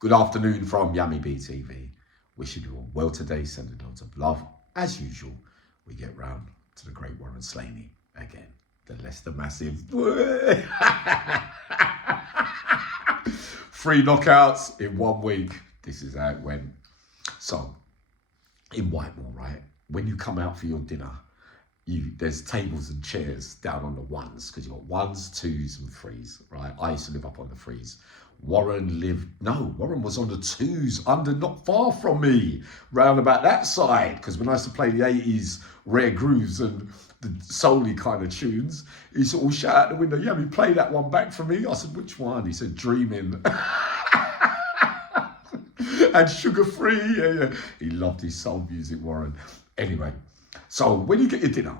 Good afternoon from Yummy BTV. Wishing you all well today, sending loads of love. As usual, we get round to the great Warren Slayney again. The Leicester Massive. 3 knockouts in 1 week. This is how it went. So, in Whitemore, right, when you come out for your dinner, there's tables and chairs down on the ones, because you've got ones, twos and threes, right? I used to live up on the threes. Warren was on the twos, not far from me, round about that side, because when I used to play the 80s rare grooves and the soul-y kind of tunes, he used to all shout out the window, "Yeah, me play that one back for me." I said, "Which one?" He said, "Dreaming." And Sugar Free. Yeah. He loved his soul music, Warren. Anyway, so when you get your dinner,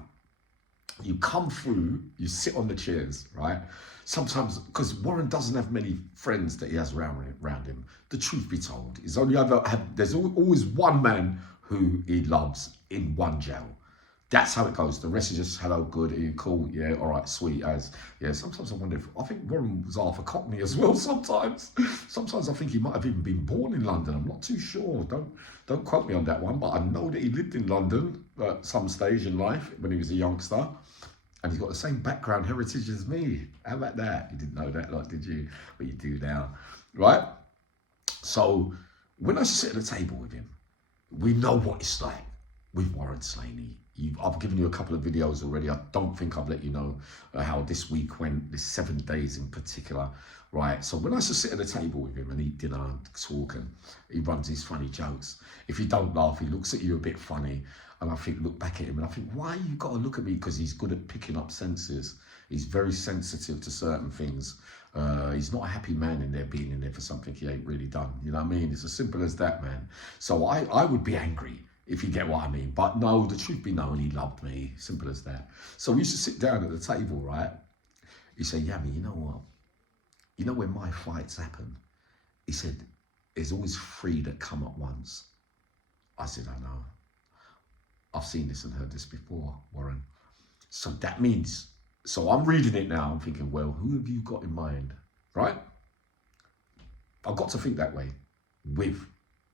you come through, you sit on the chairs, right? Sometimes, because Warren doesn't have many friends that he has around him, the truth be told, there's always one man who he loves in one jail. That's how it goes. The rest is just, hello, good, are you cool? Yeah, all right, sweet as. Yeah, sometimes I wonder I think Warren was half a Cockney as well sometimes. Sometimes I think he might have even been born in London. I'm not too sure. Don't quote me on that one, but I know that he lived in London at some stage in life when he was a youngster. And he's got the same background heritage as me. How about that? You didn't know that, did you? But you do now, right? So when I sit at the table with him, we know what it's like with Warren Slayney. I've given you a couple of videos already. I don't think I've let you know how this week went, this 7 days in particular, right? So when I sit at the table with him and eat dinner and talk, and he runs his funny jokes, if you don't laugh, he looks at you a bit funny. And I look back at him and I think, why you got to look at me? Because he's good at picking up senses. He's very sensitive to certain things. He's not a happy man in there, being in there for something he ain't really done. You know what I mean? It's as simple as that, man. So I would be angry, if you get what I mean. But no, the truth be known, he loved me. Simple as that. So we used to sit down at the table, right? He said, "Yummy, you know what? You know when my fights happen?" He said, "There's always 3 that come at once." I said, "I know. I've seen this and heard this before, Warren." So that means, so I'm reading it now, I'm thinking, well, who have you got in mind, right? I've got to think that way with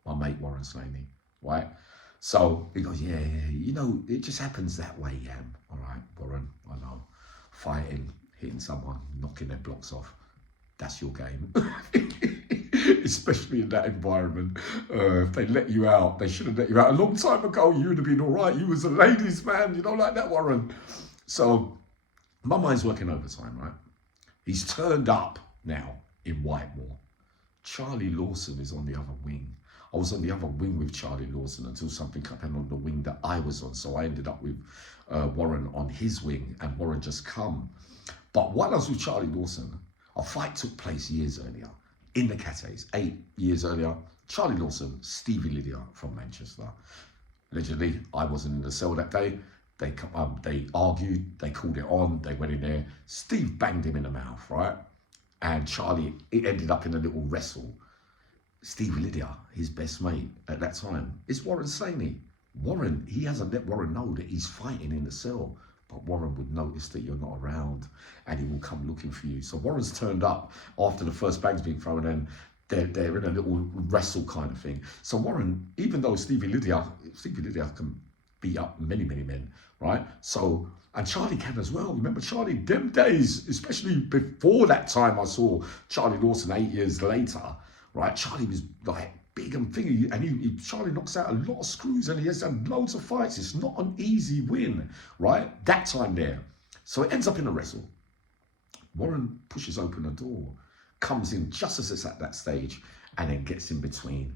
my mate Warren Slayney, right? So he goes, yeah, you know, it just happens that way, Yam. All right, Warren, I know. Fighting, hitting someone, knocking their blocks off. That's your game. Especially in that environment. If they let you out, they should have let you out a long time ago. You would have been all right. You was a ladies' man, you know, like that, Warren. So my mind's working overtime, right? He's turned up now in Whitemore. Charlie Lawson is on the other wing. I was on the other wing with Charlie Lawson until something happened on the wing that I was on. So I ended up with Warren on his wing, and Warren just come. But while I was with Charlie Lawson, a fight took place years earlier in the Cates, 8 years earlier. Charlie Lawson, Stevie Lydia from Manchester. Allegedly, I wasn't in the cell that day. They argued, they called it on, they went in there. Steve banged him in the mouth, right? And Charlie, it ended up in a little wrestle. Stevie Lydia, his best mate at that time, is Warren Slayney. Warren, he hasn't let Warren know that he's fighting in the cell. But Warren would notice that you're not around and he will come looking for you. So Warren's turned up after the first bag's been thrown and they're in a little wrestle kind of thing. So Warren, even though Stevie Lydia can beat up many, many men, right? So, and Charlie can as well. Remember Charlie, them days, especially before that time I saw Charlie Lawson 8 years later, right? Charlie was like big and thingy, and Charlie knocks out a lot of screws and he has done loads of fights. It's not an easy win, right? That time there. So it ends up in a wrestle. Warren pushes open the door, comes in just as it's at that stage, and then gets in between,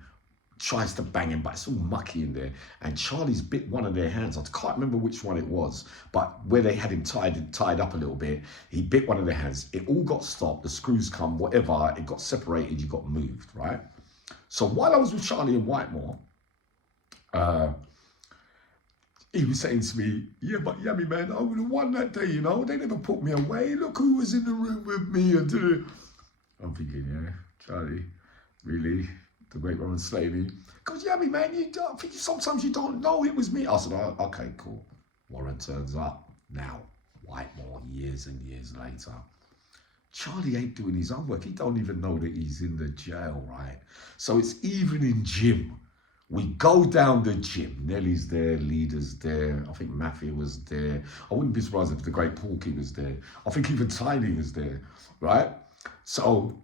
tries to bang him, but it's all mucky in there. And Charlie's bit one of their hands. I can't remember which one it was, but where they had him tied up a little bit, he bit one of their hands. It all got stopped. The screws come, whatever. It got separated. You got moved, right? So while I was with Charlie in Whitemore, he was saying to me, "Yeah, but Yummy, man, I would have won that day, you know. They never put me away. Look who was in the room with me." And I'm thinking, yeah, Charlie, really? The great Warren Slayney? Goes, "Yummy, man, sometimes you don't know it was me." I said, "Oh, okay, cool." Warren turns up now, Whitemore, years and years later. Charlie ain't doing his homework. He don't even know that he's in the jail, right? So it's even in gym. We go down the gym. Nelly's there, Leader's there. I think Mafia was there. I wouldn't be surprised if the Great Porky was there. I think even Tiny was there, right? So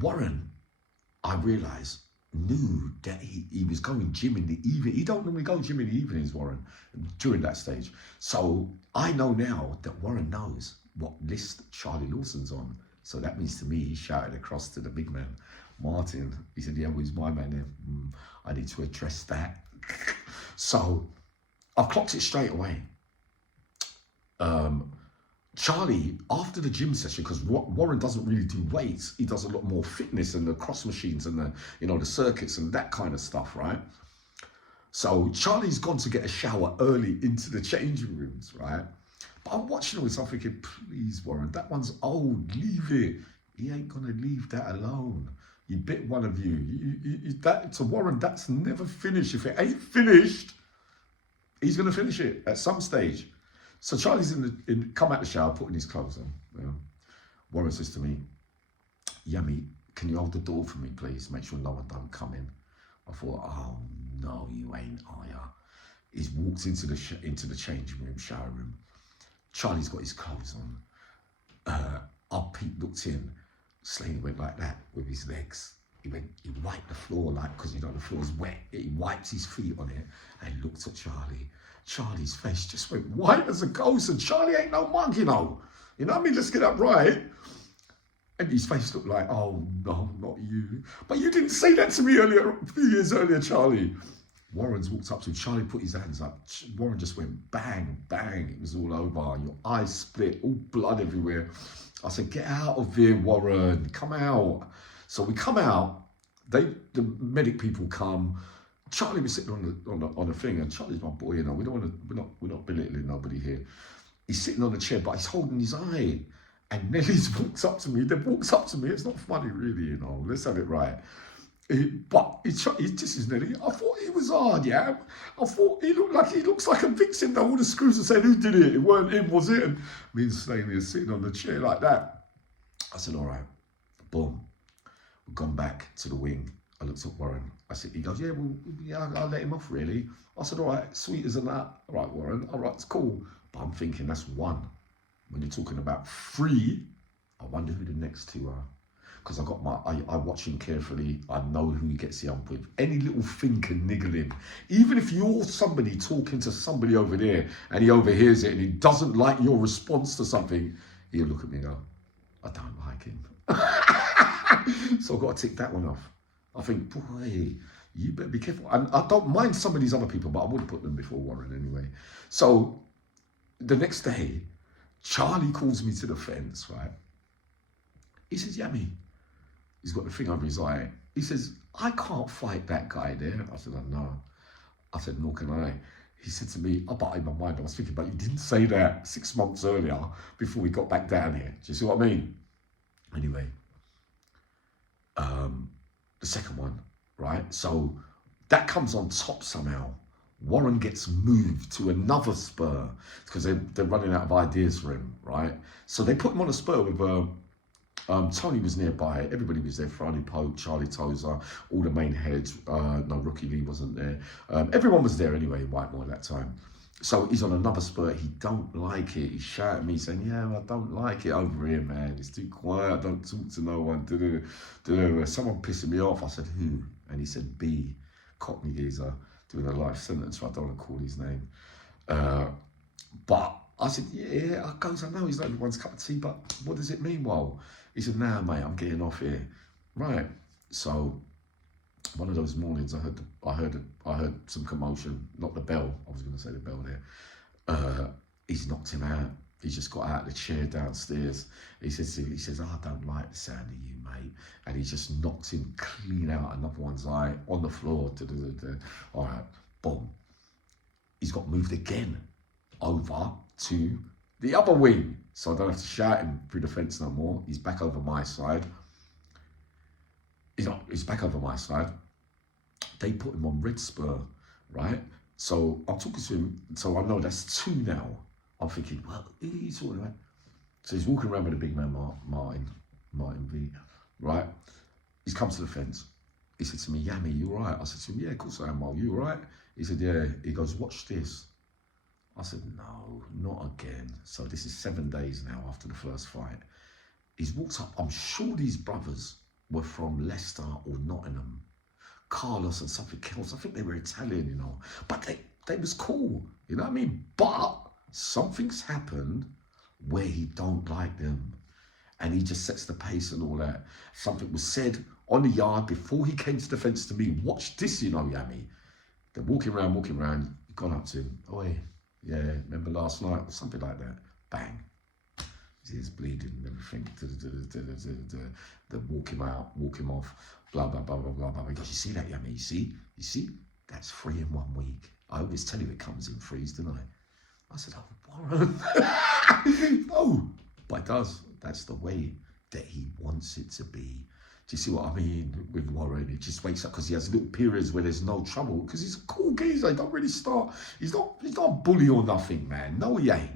Warren, I realised, knew that he was going gym in the evening. He don't normally go gym in the evenings, Warren, during that stage. So I know now that Warren knows what list Charlie Lawson's on. So that means to me, he shouted across to the big man, Martin. He said, yeah, who's my man there? I need to address that. So I've clocked it straight away. Charlie, after the gym session, because Warren doesn't really do weights, he does a lot more fitness and the cross machines and the, the circuits and that kind of stuff, right? So Charlie's gone to get a shower early into the changing rooms, right? But I'm watching all this, I'm thinking, please, Warren, that one's old, leave it. He ain't gonna leave that alone. He bit one of you. That to Warren, that's never finished. If it ain't finished, he's gonna finish it at some stage. So Charlie's come out the shower, putting his clothes on. Warren says to me, Yummy, can you hold the door for me, please? Make sure no one don't come in. I thought, oh no, you ain't, are ya? He's walked into the changing room, shower room. Charlie's got his clothes on. Our Pete looked in. Slayney went like that with his legs. He wiped the floor, like, because the floor's wet. He wiped his feet on it and looked at Charlie. Charlie's face just went white as a ghost, and Charlie ain't no mug, You know what I mean? Let's get that right. And his face looked like, oh no, not you. But you didn't say that to me a few years earlier, Charlie. Warren's walked up to him. Charlie put his hands up. Warren just went bang, bang. It was all over. Your eyes split, all blood everywhere. I said, get out of here, Warren. Come out. So we come out. The medic people come. Charlie was sitting on the thing, and Charlie's my boy, we're not belittling nobody here. He's sitting on the chair, but he's holding his eye. And Nelly's walks up to me. It's not funny, really, Let's have it right. But this is Nelly. I thought it was hard, yeah. I thought he looks like a vixen. All the screws are saying, who did it? It weren't him, was it? And me and Slayney are sitting on the chair like that. I said, all right, boom. We've gone back to the wing. I looked at Warren. I said, he goes, yeah, I'll let him off, really. I said, all right, sweet as that. All right, Warren, all right, it's cool. But I'm thinking that's one. When you're talking about three, I wonder who the next two are. Because I watch him carefully. I know who he gets the ump with. Any little thing can niggle him. Even if you're somebody talking to somebody over there and he overhears it and he doesn't like your response to something, he'll look at me and go, I don't like him. So I've got to tick that one off. I think, boy, you better be careful. And I don't mind some of these other people, but I wouldn't put them before Warren anyway. So the next day, Charlie calls me to the fence, right? He says, Yummy. He's got the thing over his eye. He says, I can't fight that guy there. I said, I know. I said, nor can I. He said to me, but in my mind, I was thinking, but you didn't say that 6 months earlier before we got back down here. Do you see what I mean? Anyway, the second one, right? So that comes on top somehow. Warren gets moved to another spur because they're running out of ideas for him, right? So they put him on a spur with Tony was nearby. Everybody was there. Friday Pope, Charlie Tozer, all the main heads. No, Rookie Lee wasn't there. Everyone was there anyway in Whitemore at that time. So he's on another spurt. He don't like it. He's shouting at me saying, yeah, I don't like it over here, man. It's too quiet. I don't talk to no one. Someone pissing me off. I said, who? And he said, B, Cockney geezer, doing a life sentence. I don't want to call his name. But I said, yeah. I know he's not everyone's cup of tea, but what does it mean? Well, he said, nah, mate, I'm getting off here. Right. So one of those mornings, I heard some commotion. Not the bell. I was going to say the bell there. He's knocked him out. He's just got out of the chair downstairs. He says, I don't like the sound of you, mate. And he just knocked him clean out another one's eye on the floor. All right, boom. He's got moved again over to the other wing. So I don't have to shout him through the fence no more. He's back over my side. He's back over my side. They put him on red spur, right? So I'm talking to him. So I know that's two now. I'm thinking, well, who are you talking about? So he's walking around with a big man, Martin V, right? He's come to the fence. He said to me, Yami, you all right? I said to him, yeah, of course I am, Mo. You all right? He said, yeah. He goes, watch this. I said, no, not again. So this is 7 days now after the first fight. He's walked up. I'm sure these brothers were from Leicester or Nottingham. Carlos and something else. I think they were Italian, you know. But they was cool, you know what I mean? But something's happened where he don't like them. And he just sets the pace and all that. Something was said on the yard before he came to the fence to me. Watch this, you know, Yami. They're walking around. You've gone up to him. Oh, yeah, remember last night? Or something like that. Bang. His ears bleeding and everything. They walk him out, walk him off. Blah, blah, blah, blah, blah, blah. He goes, you see that, Yami? You see? That's 3 in 1 week. I always tell you it comes in threes, don't I? I said, oh, Warren. No, but it does. That's the way that he wants it to be. Do you see what I mean with Warren? He just wakes up because he has little periods where there's no trouble because he's a cool geezer. He don't really start. He's not a bully or nothing, man. No, he ain't.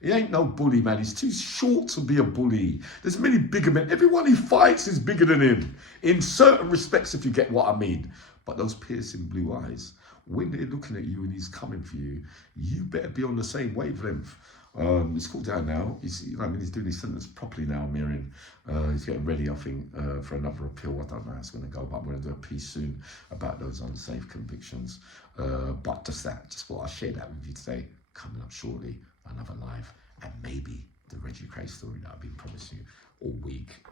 He ain't no bully, man. He's too short to be a bully. There's many bigger men. Everyone he fights is bigger than him. In certain respects, if you get what I mean. But those piercing blue eyes, when they're looking at you and he's coming for you, you better be on the same wavelength. He's cooled down now. He's doing his sentence properly now, Miriam. He's getting ready, I think, for another appeal. I don't know how it's going to go, but I'm going to do a piece soon about those unsafe convictions. But just thought I'd share that with you today. Coming up shortly, another live, and maybe the Reggie Cray story that I've been promising you all week.